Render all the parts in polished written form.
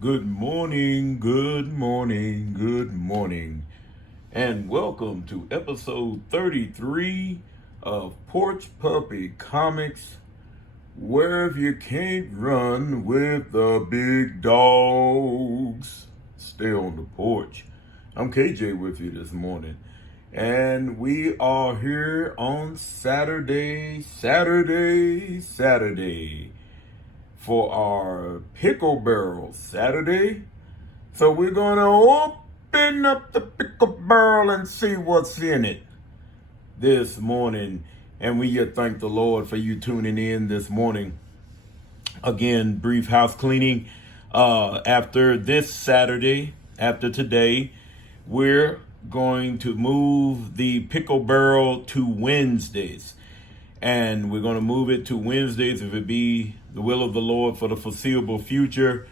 Good morning, good morning, good morning, and welcome to episode 33 of Porch Puppy Comics, where if you can't run with the big dogs, stay on the porch. I'm KJ with you this morning, and we are here on Saturday, for our Pickle Barrel Saturday. So we're going to open up the pickle barrel and see what's in it this morning. And we thank the Lord for you tuning in this morning. Again, brief house cleaning. After this Saturday, after today, we're going to move the pickle barrel to Wednesdays. And we're going to move it to Wednesdays if it be the will of the Lord for the foreseeable future.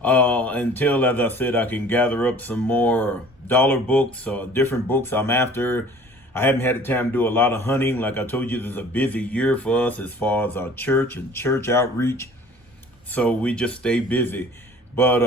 Until, as I said, I can gather up some more dollar books or different books I'm after. I haven't had the time to do a lot of hunting. Like I told you, this is a busy year for us as far as our church and church outreach. So we just stay busy. But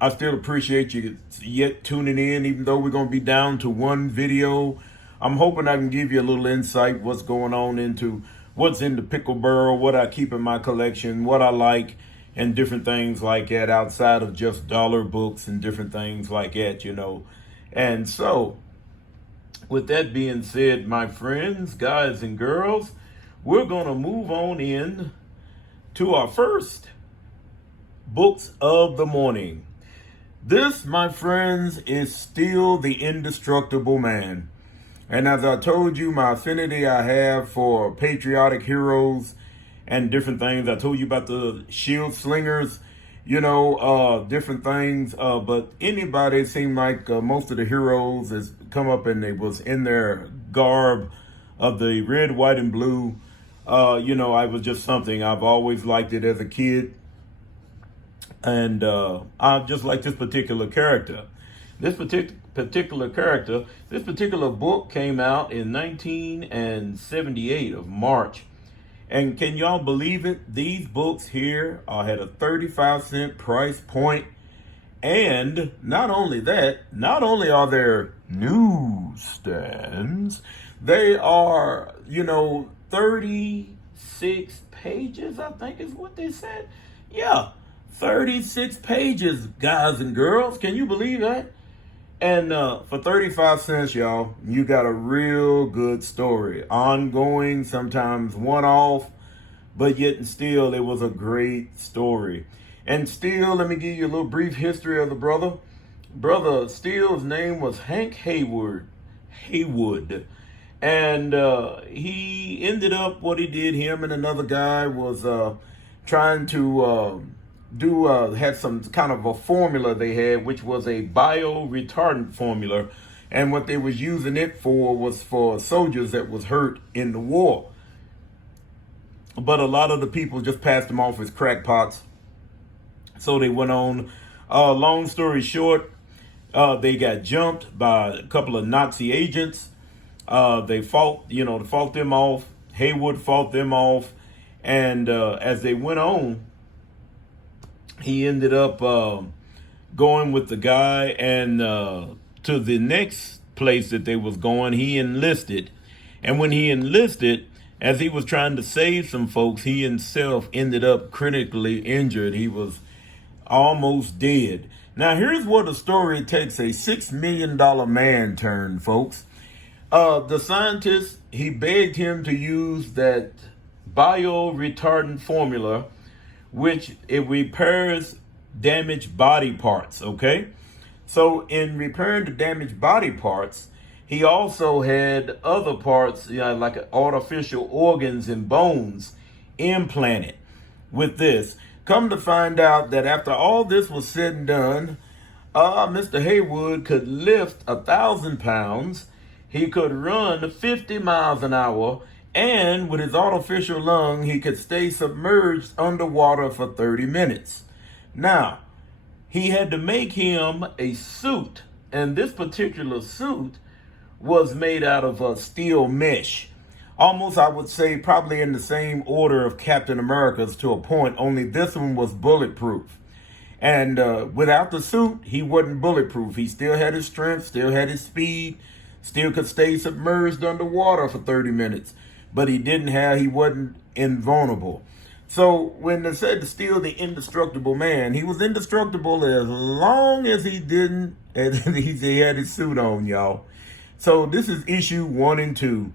I still appreciate you yet tuning in, even though we're going to be down to one video. I'm hoping I can give you a little insight what's going on into what's in the pickle barrel, what I keep in my collection, what I like, and different things like that outside of just dollar books and different things like that, And so, with that being said, my friends, guys and girls, we're going to move on in to our first books of the morning. This, my friends, is still the Indestructible Man. And as I told you, my affinity I have for patriotic heroes and different things. I told you about the shield slingers, different things. But anybody, it seemed like most of the heroes has come up and they was in their garb of the red, white, and blue. I was just something. I've always liked it as a kid. And I just like this particular character. This particular book came out in 1978 of March. And can y'all believe it? These books here had a 35-cent price point. And not only that, not only are there newsstands, they are, 36 pages, I think is what they said. Yeah, 36 pages, guys and girls. Can you believe that? And for 35 cents, y'all, you got a real good story. Ongoing, sometimes one-off, but yet and still, it was a great story. And still, let me give you a little brief history of the brother. Brother Steele's name was Hank Haywood. And he ended up, what he did, him and another guy was trying to... had some kind of a formula they had, which was a bio-retardant formula, and what they was using it for was for soldiers that was hurt in the war. But a lot of the people just passed them off as crackpots, so they went on. Long story short, they got jumped by a couple of Nazi agents. They fought them off. Haywood fought them off, and as they went on, he ended up going with the guy, and to the next place that they was going, he enlisted. And when he enlisted, as he was trying to save some folks, he himself ended up critically injured. He was almost dead. Now, here's where the story takes a $6 million man turn, folks. The scientist, he begged him to use that bio-retardant formula, which it repairs damaged body parts, okay? So in repairing the damaged body parts, he also had other parts, like artificial organs and bones implanted with this. Come to find out that after all this was said and done, Mr. Haywood could lift 1,000 pounds. He could run 50 miles an hour. And with his artificial lung, he could stay submerged underwater for 30 minutes. Now, he had to make him a suit. And this particular suit was made out of steel mesh. Almost, I would say, probably in the same order of Captain America's to a point, only this one was bulletproof. And without the suit, he wasn't bulletproof. He still had his strength, still had his speed, still could stay submerged underwater for 30 minutes. But he wasn't invulnerable. So when they said to steal the indestructible man, he was indestructible as long as he didn't, as he had his suit on, y'all. So this is issue 1 and 2.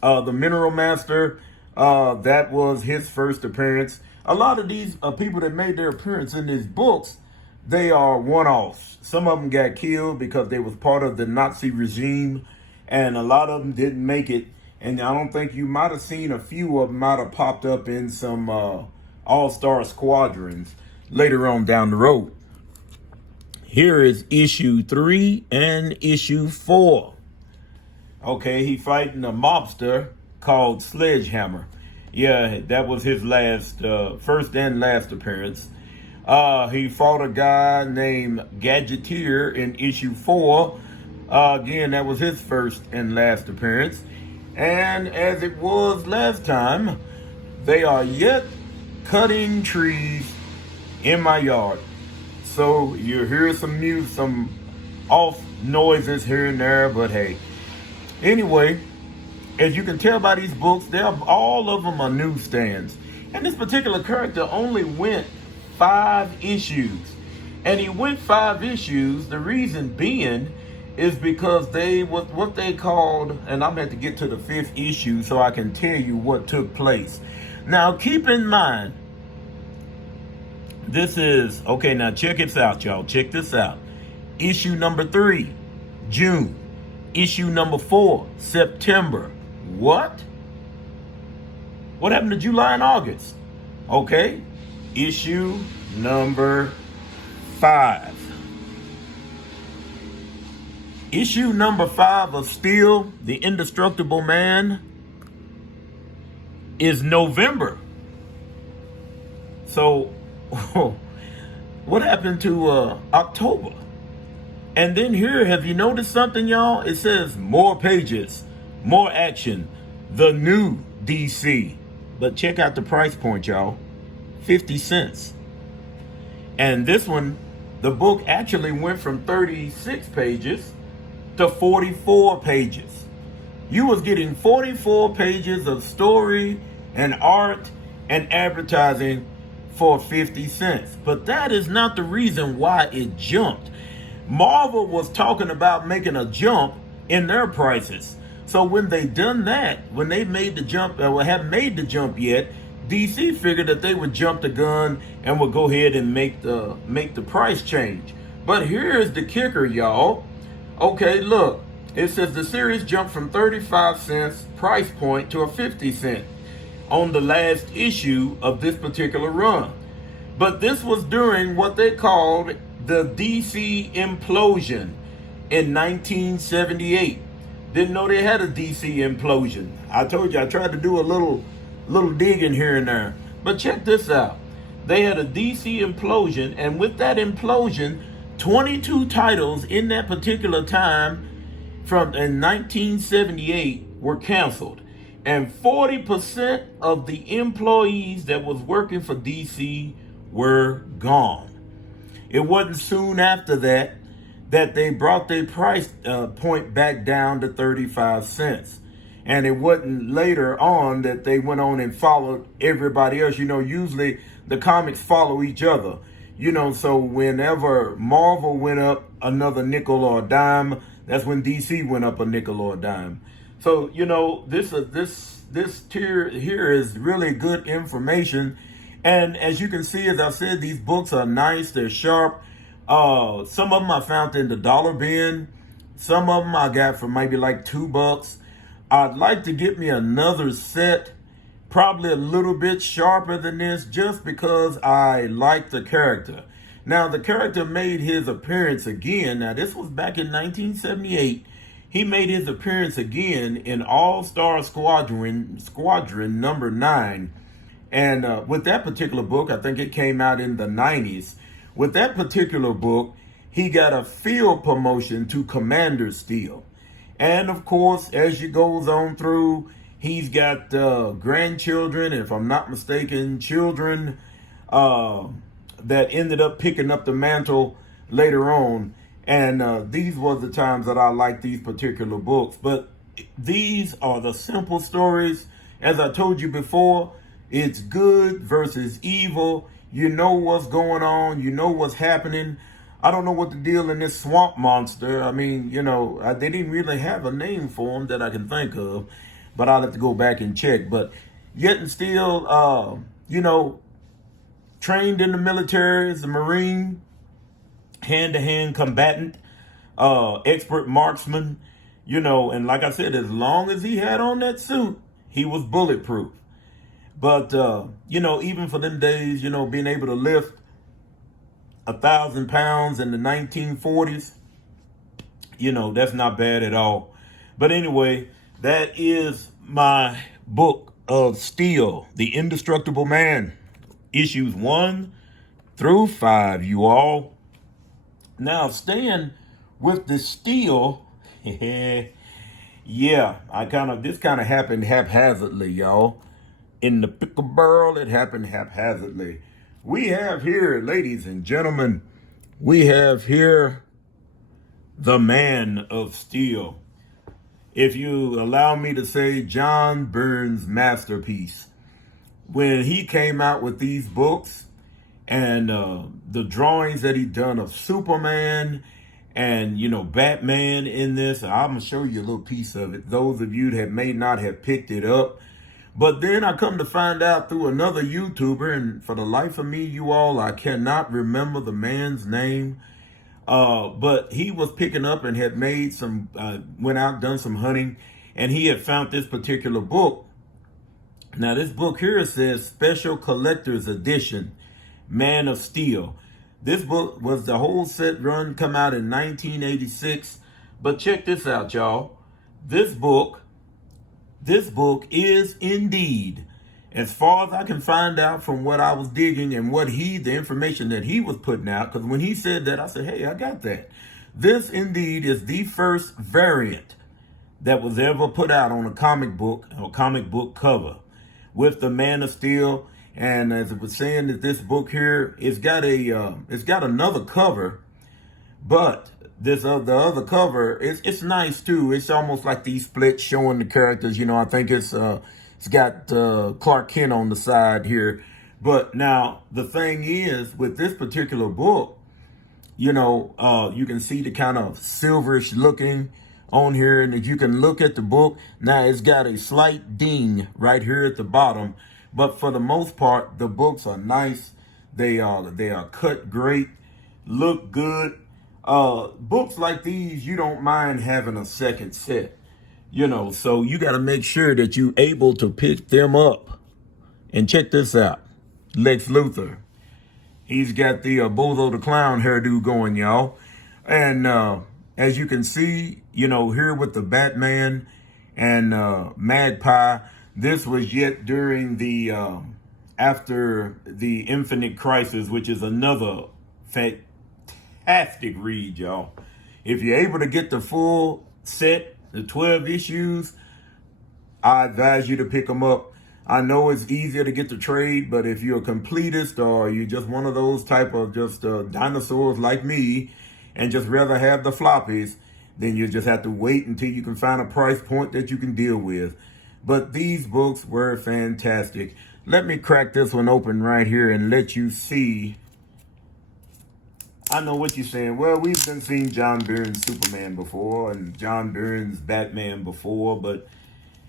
The Mineral Master, that was his first appearance. A lot of these people that made their appearance in these books, they are one-offs. Some of them got killed because they was part of the Nazi regime, and a lot of them didn't make it. And I don't think you might have seen a few of them might have popped up in some all-star squadrons later on down the road. Here is issue 3 and issue 4. Okay, he fighting a mobster called Sledgehammer. Yeah, that was his first and last appearance. He fought a guy named Gadgeteer in issue 4. Again, that was his first and last appearance. And as it was last time, they are yet cutting trees in my yard. So you hear some off noises here and there, but hey. Anyway, as you can tell by these books, all of them are newsstands. And this particular character only went 5 issues. And he went 5 issues, the reason being is because what they called, and I'm going to have to get to the 5th issue so I can tell you what took place. Now, keep in mind, this is, okay, now check this out, y'all. Check this out. Issue number 3, June. Issue number 4, September. What? What happened to July and August? Okay, issue number 5. Issue number 5 of Steel, the Indestructible Man, is November. So, what happened to October? And then here, have you noticed something, y'all? It says more pages, more action, the new DC. But check out the price point, y'all. 50 cents. And this one, the book actually went from 36 pages to 44 pages. You was getting 44 pages of story and art and advertising for 50 cents. But that is not the reason why it jumped. Marvel was talking about making a jump in their prices. So when they done that, when they made the jump, or haven't made the jump yet, DC figured that they would jump the gun and would go ahead and make the price change. But here's the kicker, y'all. Okay, look, it says the series jumped from 35 cents price point to a 50 cent on the last issue of this particular run. But this was during what they called the DC implosion in 1978. Didn't know they had a DC implosion. I told you I tried to do a little digging here and there. But check this out. They had a DC implosion, and with that implosion, 22 titles in that particular time in 1978 were canceled. And 40% of the employees that was working for DC were gone. It wasn't soon after that they brought their price point back down to 35 cents. And it wasn't later on that they went on and followed everybody else. You know, usually the comics follow each other. You know, so whenever Marvel went up another nickel or a dime, that's when DC went up a nickel or a dime. So, you know, this tier here is really good information. And as you can see, as I said, these books are nice. They're sharp. Some of them I found in the dollar bin. Some of them I got for maybe like $2. I'd like to get me another set, probably a little bit sharper than this, just because I like the character. Now, the character made his appearance again. Now, this was back in 1978. He made his appearance again in All-Star Squadron number 9. And with that particular book, I think it came out in the 90s. With that particular book, he got a field promotion to Commander Steel. And of course, as he goes on through, he's got grandchildren, if I'm not mistaken, children. that ended up picking up the mantle later on. And these were the times that I liked these particular books. But these are the simple stories. As I told you before, it's good versus evil. You know what's going on. You know what's happening. I don't know what the deal in this swamp monster. I mean, they didn't really have a name for him that I can think of, but I'll have to go back and check. But yet and still, trained in the military as a Marine, hand-to-hand combatant, expert marksman, and like I said, as long as he had on that suit, he was bulletproof. But, even for them days, being able to lift 1,000 pounds in the 1940s, that's not bad at all. But anyway, that is my book of Steel, The Indestructible Man, issues 1 through 5, you all. Now, staying with the Steel, yeah, this kind of happened haphazardly, y'all. In the Pickle Barrel, it happened haphazardly. We have here, ladies and gentlemen, we have here the Man of Steel. If you allow me to say, John Byrne's masterpiece. When he came out with these books and the drawings that he done of Superman and, Batman in this, I'm going to show you a little piece of it. Those of you that may not have picked it up. But then I come to find out through another YouTuber, and for the life of me, you all, I cannot remember the man's name. But he was picking up and had made went out, done some hunting, and he had found this particular book. Now, this book here says Special Collector's Edition, Man of Steel. This book was the whole set run, come out in 1986. But check this out, y'all. This book is indeed, as far as I can find out from what I was digging and the information that he was putting out, because when he said that, I said, hey, I got that. This indeed is the first variant that was ever put out on a comic book or comic book cover with the Man of Steel. And as it was saying, that this book here, it's got another cover, but the other cover, it's nice too. It's almost like these splits showing the characters. I think it's got Clark Kent on the side here. But now the thing is, with this particular book, you can see the kind of silverish looking on here, and that you can look at the book. Now it's got a slight ding right here at the bottom, but for the most part, the books are nice. They are cut great, look good. Books like these, you don't mind having a second set, so you got to make sure that you're able to pick them up. And check this out. Lex Luthor. He's got the Bozo the Clown hairdo going, y'all. And as you can see, here with the Batman and Magpie, this was yet during the after the Infinite Crisis, which is another fantastic read, y'all. If you're able to get the full set, the 12 issues, I advise you to pick them up. I know it's easier to get the trade, but if you're a completist or you're just one of those type of just dinosaurs like me and just rather have the floppies, then you just have to wait until you can find a price point that you can deal with. But these books were fantastic. Let me crack this one open right here and let you see. I know what you're saying. Well, we've been seeing John Byrne's Superman before and John Byrne's Batman before, but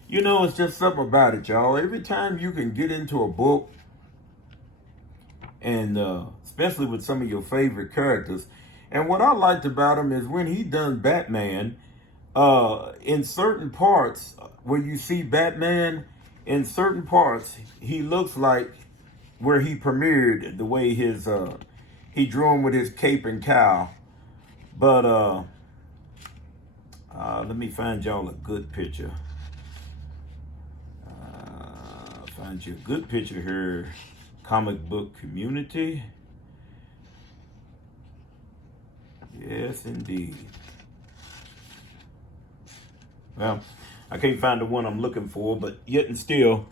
it's just something about it, y'all. Every time you can get into a book, and especially with some of your favorite characters, and what I liked about him is when he done Batman, in certain parts where you see Batman, in certain parts, he looks like where he premiered, the way he drew him with his cape and cowl. But let me find y'all a good picture. Find you a good picture here. Comic book community. Yes, indeed. Well, I can't find the one I'm looking for, but yet and still.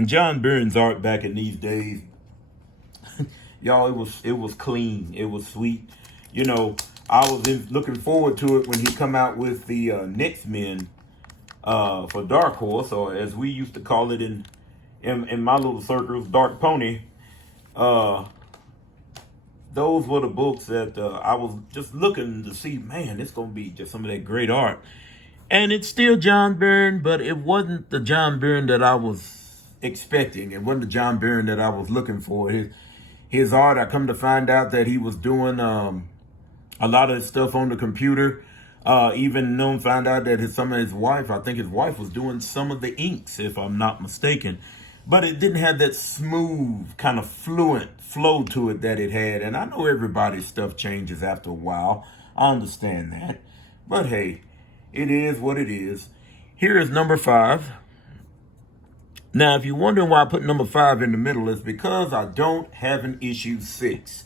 And John Byrne's art back in these days, y'all, it was clean. It was sweet. You know, I was looking forward to it when he come out with the Next Men for Dark Horse, or as we used to call it in my little circles, Dark Pony. Uh, those were the books that I was just looking to see. Man, it's gonna be just some of that great art, and it's still John Byrne, but it wasn't the John Byrne that I was expecting. It wasn't the John Byrne that I was looking for. His art, I come to find out that he was doing a lot of stuff on the computer. Even known, found out that his wife, I think his wife was doing some of the inks, if I'm not mistaken. But it didn't have that smooth, kind of fluent flow to it that it had. And I know everybody's stuff changes after a while. I understand that. But hey, it is what it is. Here is number 5. Now, if you're wondering why I put number 5 in the middle, it's because I don't have an issue 6.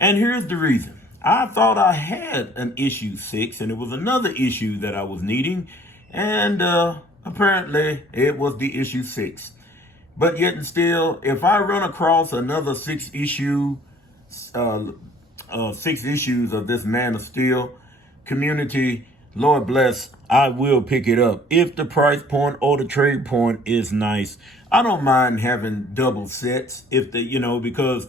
And here's the reason. I thought I had an issue 6, and it was another issue that I was needing. And apparently, it was the issue 6. But yet and still, if I run across another 6 issues of this Man of Steel community, Lord bless, I will pick it up if the price point or the trade point is nice. I don't mind having double sets because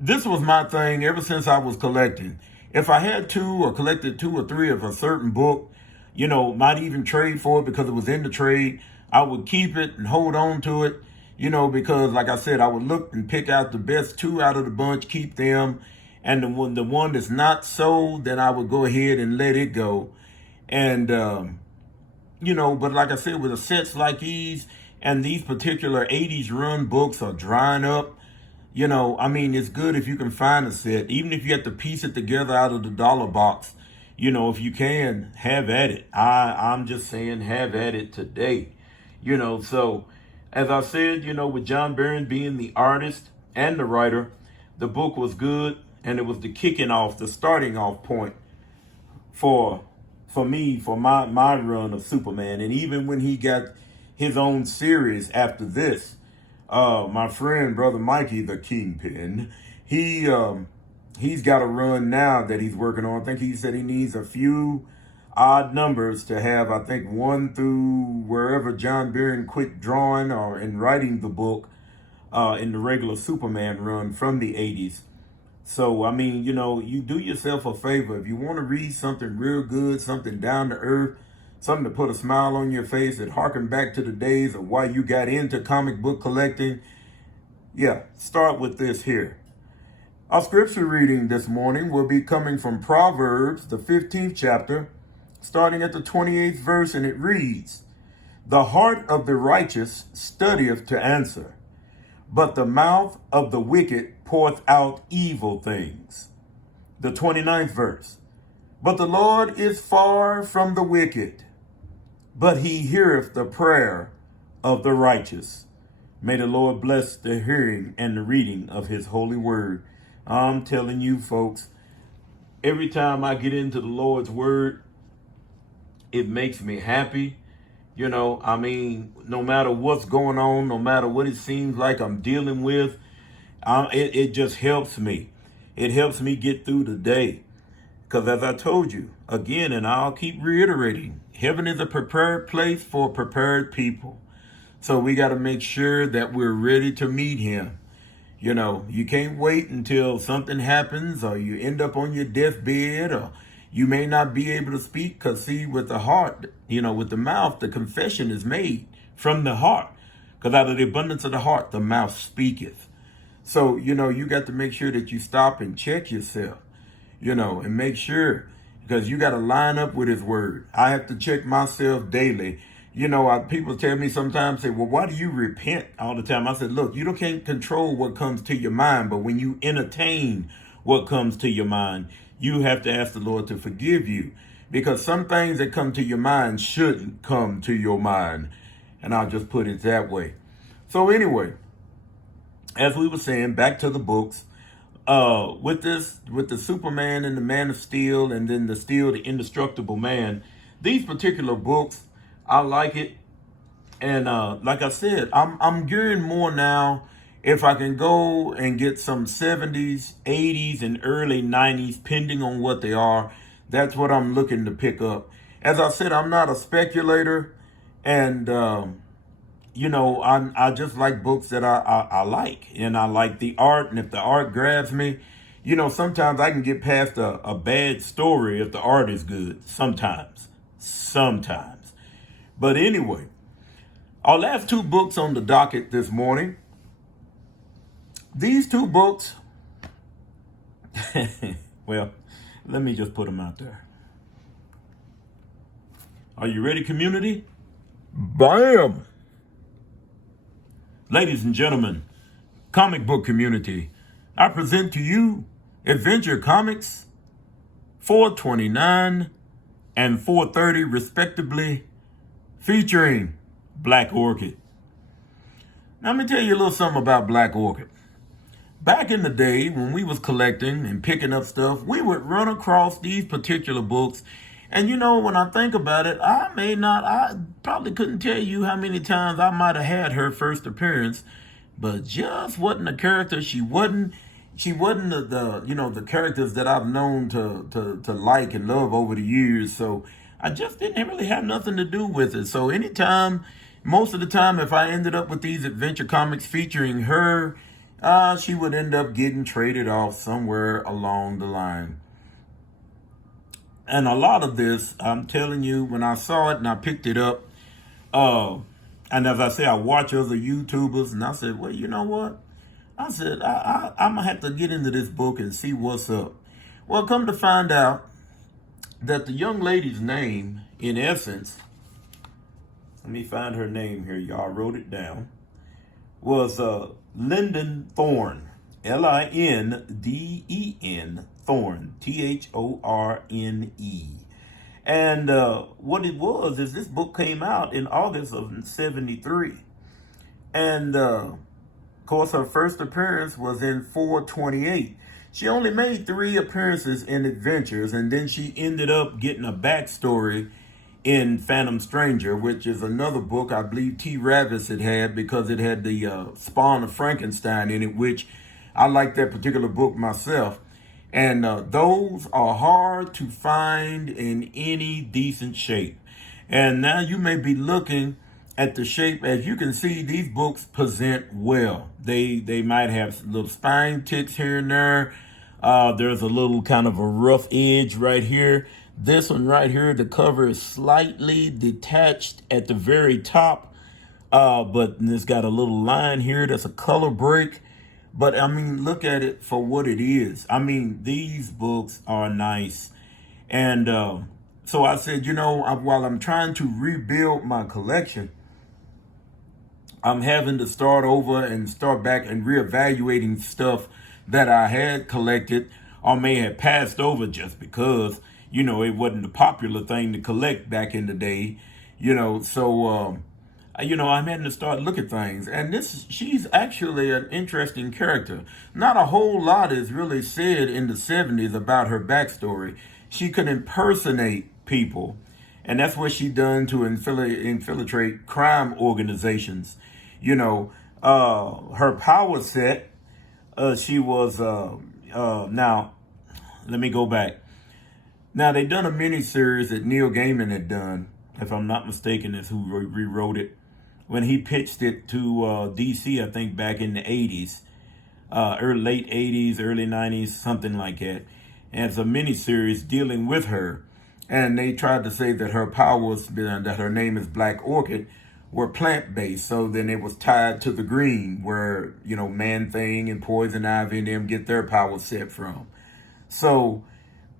this was my thing ever since I was collecting. If I had 2 or collected 2 or 3 of a certain book, might even trade for it because it was in the trade, I would keep it and hold on to it, because like I said, I would look and pick out the best 2 out of the bunch, keep them. And the one that's not sold, then I would go ahead and let it go. And, but like I said, with the sets like these and these particular 80s run books are drying up, it's good if you can find a set, even if you have to piece it together out of the dollar box. If you can, have at it. I'm just saying, have at it today. So as I said, with John Byrne being the artist and the writer, the book was good, and it was the starting off point for me, for my run of Superman. And even when he got his own series after this, my friend, Brother Mikey, the Kingpin, he's got a run now that he's working on. I think he said he needs a few odd numbers to have, I think, 1 through wherever John Byrne quit drawing or in writing the book in the regular Superman run from the 80s. So, you do yourself a favor. If you want to read something real good, something down to earth, something to put a smile on your face that harken back to the days of why you got into comic book collecting, start with this here. Our scripture reading this morning will be coming from Proverbs, the 15th chapter, starting at the 28th verse, and it reads, "The heart of the righteous studieth to answer, but the mouth of the wicked poureth out evil things." The 29th verse, "But the Lord is far from the wicked, but he heareth the prayer of the righteous." May the Lord bless the hearing and the reading of his holy word. I'm telling you, folks, every time I get into the Lord's word, it makes me happy. No matter what's going on, no matter what it seems like I'm dealing with, it just helps me. It helps me get through the day. Because as I told you, again, and I'll keep reiterating, heaven is a prepared place for prepared people. So we got to make sure that we're ready to meet him. You can't wait until something happens or you end up on your deathbed, or you may not be able to speak, because see, with the heart, with the mouth, the confession is made from the heart. Because out of the abundance of the heart, the mouth speaketh. So, you got to make sure that you stop and check yourself, and make sure, because you got to line up with his word. I have to check myself daily. People tell me sometimes, say, well, why do you repent all the time? I said, look, you can't control what comes to your mind, but when you entertain what comes to your mind, you have to ask the Lord to forgive you, because some things that come to your mind shouldn't come to your mind. And I'll just put it that way. So anyway, as we were saying, back to the books, with the Superman and the Man of Steel, and then the Indestructible Man, these particular books, I like it. And like I said, I'm gearing more now. If I can go and get some 70s, 80s, and early 90s, depending on what they are, that's what I'm looking to pick up. As I said, I'm not a speculator, and I just like books that I like, and I like the art. And if the art grabs me, sometimes I can get past a bad story if the art is good. Sometimes. But anyway, our last two books on the docket this morning. These two books, well, let me just put them out there. Are you ready, community? Bam! Ladies and gentlemen, comic book community, I present to you Adventure Comics 429 and 430 respectively, featuring Black Orchid. Now, let me tell you a little something about Black Orchid. Back in the day when we was collecting and picking up stuff, we would run across these particular books. And when I think about it, I probably couldn't tell you how many times I might have had her first appearance, but just wasn't a character. She wasn't the characters that I've known to like and love over the years. So I just didn't really have nothing to do with it. So most of the time, if I ended up with these adventure comics featuring her, she would end up getting traded off somewhere along the line. And a lot of this, I'm telling you, when I saw it and I picked it up, and as I say, I watch other YouTubers, and I said, well, you know what? I said, I'm going to have to get into this book and see what's up. Well, come to find out that the young lady's name, in essence, let me find her name here, y'all wrote it down, was Linden Thorne, Lindeen Thorne, Thorne. And what it was is this book came out in August of '73. And of course, her first appearance was in 428. She only made 3 appearances in Adventures, and then she ended up getting a backstory in Phantom Stranger, which is another book I believe T. Ravis had because it had the Spawn of Frankenstein in it, which I like that particular book myself. And those are hard to find in any decent shape. And now you may be looking at the shape. As you can see, these books present well. They might have little spine ticks here and there. There's a little kind of a rough edge right here. This one right here, the cover is slightly detached at the very top. But it's got a little line here that's a color break. But I mean, look at it for what it is. I mean, these books are nice. And so I said, while I'm trying to rebuild my collection, I'm having to start over and start back and reevaluating stuff that I had collected or may have passed over just because, it wasn't a popular thing to collect back in the day, so I'm having to start look at things. And she's actually an interesting character. Not a whole lot is really said in the 70s about her backstory. She could impersonate people, and that's what she done to infiltrate crime organizations. Her power set, she was, now, let me go back. Now, they done a miniseries that Neil Gaiman had done, if I'm not mistaken, is who rewrote it, when he pitched it to DC, I think back in the 80s, late 80s, early 90s, something like that. And it's a miniseries dealing with her. And they tried to say that her powers, that her name is Black Orchid, were plant-based. So then it was tied to the green, where, Man-Thing and Poison Ivy and them get their power set from. So,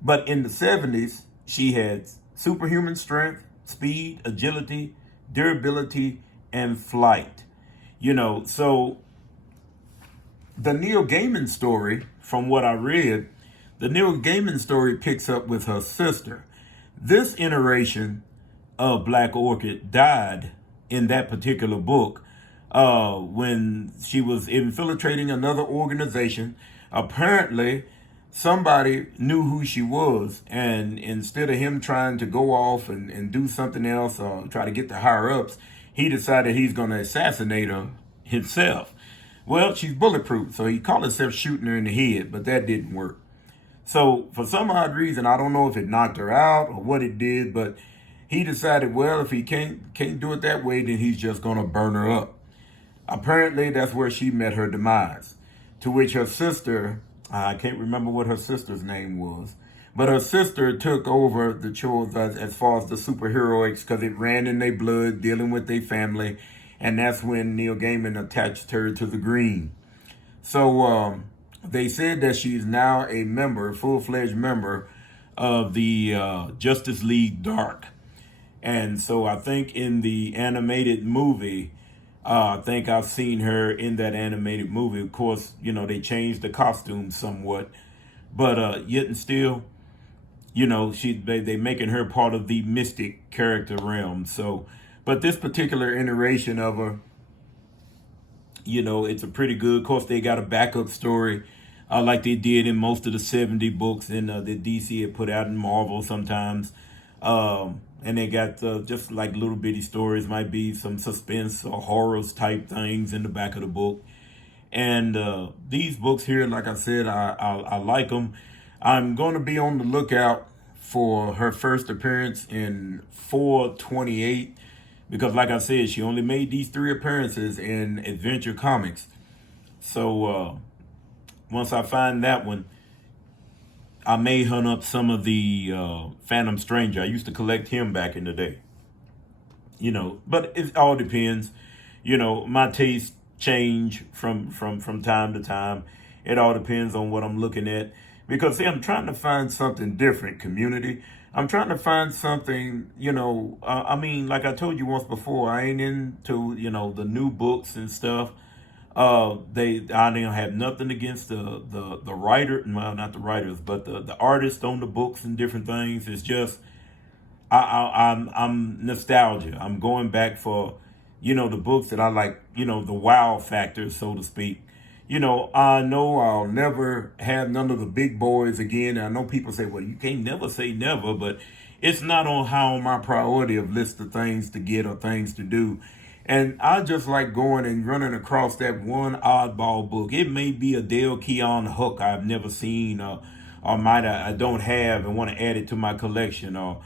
but in the 70s, she had superhuman strength, speed, agility, durability, and flight. So the Neil Gaiman story, from what I read, the Neil Gaiman story picks up with her sister. This iteration of Black Orchid died in that particular book when she was infiltrating another organization. Apparently, somebody knew who she was, and instead of him trying to go off and do something else or try to get the higher ups, he decided he's going to assassinate her himself. Well, she's bulletproof, so he called himself shooting her in the head, but that didn't work. So for some odd reason, I don't know if it knocked her out or what it did, but he decided, well, if he can't do it that way, then he's just going to burn her up. Apparently, that's where she met her demise. To which her sister, I can't remember what her sister's name was, but her sister took over the chores as far as the superheroics because it ran in their blood, dealing with their family, and that's when Neil Gaiman attached her to the Green. So they said that she's now a member, full-fledged member of the Justice League Dark. And so I think in the animated movie, I think I've seen her in that animated movie. Of course, they changed the costume somewhat, but yet and still, they making her part of the mystic character realm. So, but this particular iteration of her, it's a pretty good. Of course, they got a backup story, like they did in most of the 70 books in that DC had put out in Marvel sometimes. And they got just like little bitty stories, might be some suspense or horrors type things in the back of the book. And these books here, like I said, I like them. I'm going to be on the lookout for her first appearance in 428 because, like I said, she only made these 3 appearances in Adventure Comics. So once I find that one, I may hunt up some of the Phantom Stranger. I used to collect him back in the day. But it all depends. My tastes change from time to time. It all depends on what I'm looking at. Because, see, I'm trying to find something different, community. I'm trying to find something, like I told you once before, I ain't into, the new books and stuff. I don't have nothing against the writer, well, not the writers, but the artists on the books and different things. It's just I'm nostalgia. I'm going back for the books that I like, the wow factor, so to speak. I know I'll never have none of the big boys again. And I know people say, well, you can't never say never, but it's not on how my priority of list of things to get or things to do. And I just like going and running across that one oddball book. It may be a Dale Keown hook I've never seen, or I don't have and want to add it to my collection, or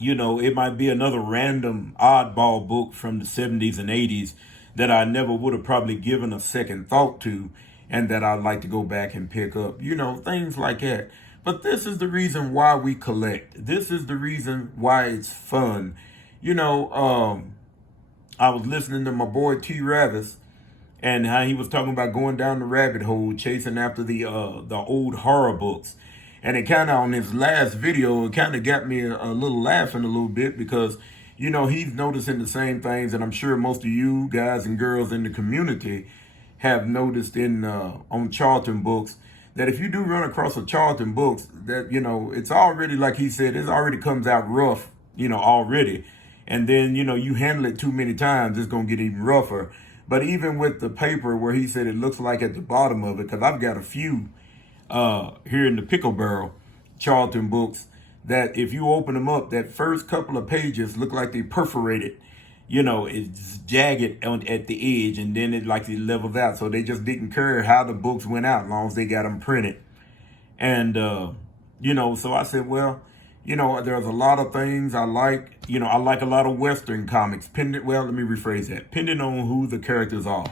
it might be another random oddball book from the 70s and 80s that I never would have probably given a second thought to, and that I'd like to go back and pick up, things like that. But this is the reason why we collect. This is the reason why it's fun. I was listening to my boy T. Ravis and how he was talking about going down the rabbit hole, chasing after the old horror books. And it kind of, on his last video, it kind of got me a little laughing a little bit because, he's noticing the same things that I'm sure most of you guys and girls in the community have noticed on Charlton books, that if you do run across a Charlton books, that, it's already, like he said, it already comes out rough, already. And then, you handle it too many times, it's going to get even rougher. But even with the paper where he said it looks like at the bottom of it, because I've got a few here in the Pickle Barrel Charlton books that if you open them up, that first couple of pages look like they perforated. It's jagged at the edge, and then it levels out. So they just didn't care how the books went out as long as they got them printed. And, so I said, well, there's a lot of things I like. I like a lot of Western comics. Let me rephrase that. Depending on who the characters are.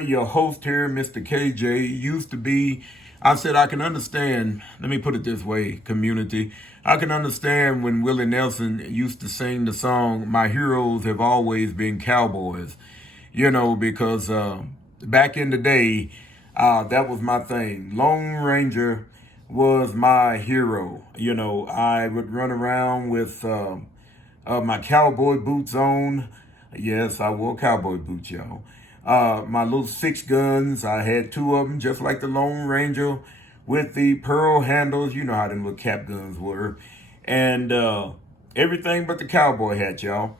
Your host here, Mr. KJ, used to be, I said I can understand, let me put it this way, community. I can understand when Willie Nelson used to sing the song, "My heroes have always been cowboys," because back in the day, that was my thing. Lone Ranger was my hero. I would run around with my cowboy boots on. Yes, I wore cowboy boots, y'all. My little 6 guns, I had 2 of them, just like the Lone Ranger, with the pearl handles. You know how them little cap guns were. And everything but the cowboy hat, y'all.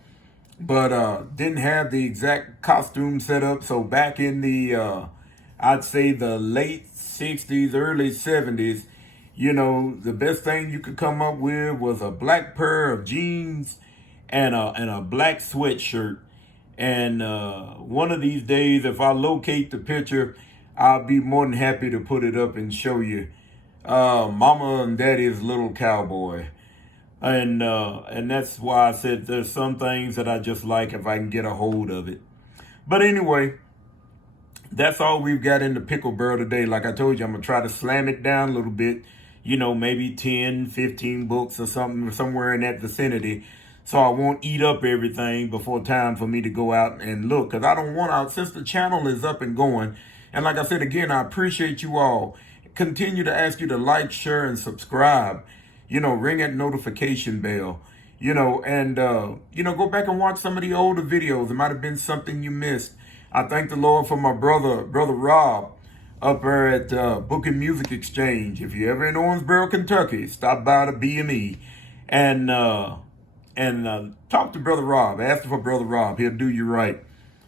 But didn't have the exact costume set up. So back in the, I'd say the late 60s, early 70s, You know, the best thing you could come up with was a black pair of jeans and a black sweatshirt. And one of these days, if I locate the picture, I'll be more than happy to put it up and show you Mama and Daddy's little cowboy. And that's why I said there's some things that I just like if I can get a hold of it. But anyway, that's all we've got in the pickle barrel today. Like I told you, I'm going to try to slam it down a little bit. You know, maybe 10, 15 books or something, somewhere in that vicinity. So I won't eat up everything before time for me to go out and look. Because I don't want to, since the channel is up and going. And like I said, again, I appreciate you all. Continue to ask you to like, share, and subscribe. You know, ring that notification bell. You know, and, you know, go back and watch some of the older videos. It might have been something you missed. I thank the Lord for my brother Rob, up there at Book and Music Exchange. If you're ever in Owensboro, Kentucky, stop by the BME and talk to Brother Rob. Ask for Brother Rob. He'll do you right.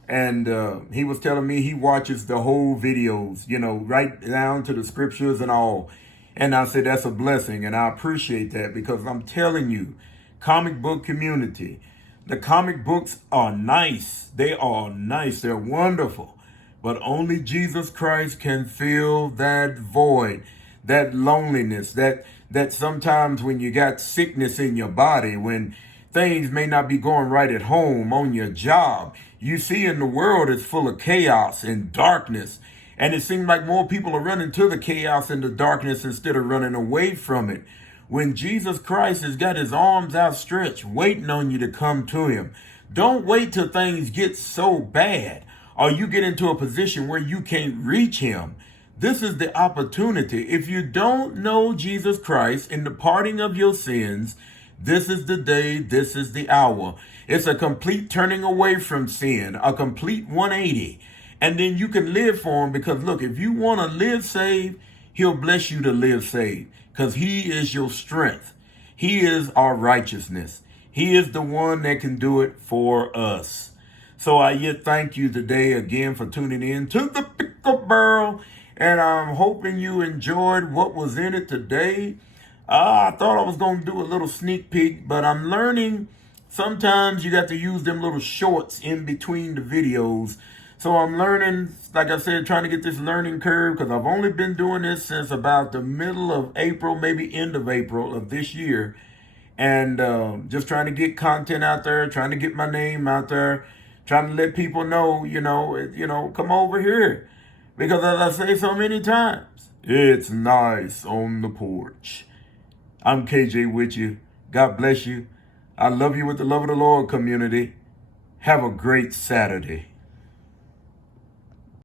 And he was telling me he watches the whole videos, you know, right down to the scriptures and all. And I said, that's a blessing. And I appreciate that, because I'm telling you, comic book community, the comic books are nice. They are nice. They're wonderful. But only Jesus Christ can fill that void, that loneliness, that sometimes when you got sickness in your body, when things may not be going right at home, on your job, you see in the world is full of chaos and darkness. And it seems like more people are running to the chaos and the darkness instead of running away from it. When Jesus Christ has got his arms outstretched, waiting on you to come to him. Don't wait till things get so bad, or you get into a position where you can't reach him. This is the opportunity. If you don't know Jesus Christ in the parting of your sins, this is the day, this is the hour. It's a complete turning away from sin, a complete 180. And then you can live for him, because look, if you want to live saved, he'll bless you to live saved, because he is your strength. He is our righteousness. He is the one that can do it for us. So I yet thank you today again for tuning in to the Pickle Barrel. And I'm hoping you enjoyed what was in it today. I thought I was going to do a little sneak peek, but I'm learning sometimes you got to use them little shorts in between the videos. So I'm learning, like I said, trying to get this learning curve, because I've only been doing this since about the middle of April, maybe end of April of this year. And just trying to get content out there, trying to get my name out there, trying to let people know, you know, come over here. Because as I say so many times, it's nice on the porch. I'm KJ with you. God bless you. I love you with the love of the Lord, community. Have a great Saturday.